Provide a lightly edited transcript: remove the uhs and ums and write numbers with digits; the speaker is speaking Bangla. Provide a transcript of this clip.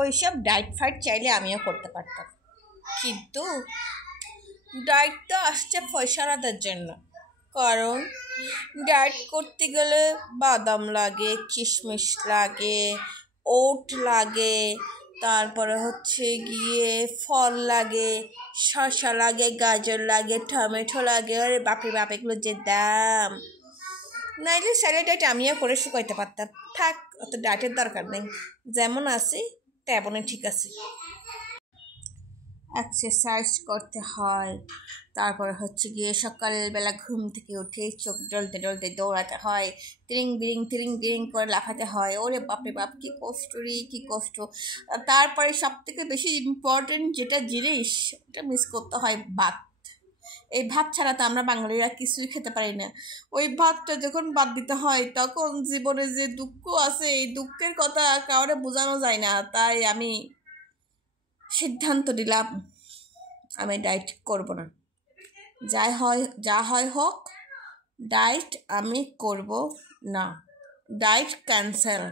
ওইসব ডায়েট ফাইট চাইলে আমিও করতে পারতাম, কিন্তু ডায়েট তো আসছে পয়সারাদের জন্য। কারণ ডায়েট করতে গেলে বাদাম লাগে, কিশমিশ লাগে, ওট লাগে, তারপরে হচ্ছে গিয়ে ফল লাগে, শসা লাগে, গাজর লাগে, টমেটো লাগে। আরে বাপরে বাপ, এগুলো যে দাম! নাইলে স্যালাড ডায়েট আমিও করে শুকাইতে পারতাম। থাক, অত ডায়েটের দরকার নেই, যেমন আছি তেমনই ঠিক আছে। এক্সারসাইজ করতে হয়, তারপরে হচ্ছে গিয়ে সকালবেলা ঘুম থেকে উঠে চোখ জ্বলতে জ্বলতে দৌড়াতে হয়, তিরিং বিরিং করে লাফাতে হয়। ওরে বাপরে বাপ, কী কষ্ট রে, কী কষ্ট! তারপরে সব থেকে বেশি ইম্পর্টেন্ট যেটা জিনিস, ওটা মিস করতে হয়, ভাত। এই ভাত ছাড়া তো আমরা বাঙালিরা কিছুই খেতে পারি না। ওই ভাতটা যখন বাদ দিতে হয়, তখন জীবনে যে দুঃখ আছে, এই দুঃখের কথা কাউরে বোঝানো যায় না। তাই আমি সিদ্ধান্ত নিলাম, আমি ডায়েট করব না। যা হয় হোক, ডায়েট আমি করব না। Diet cancel.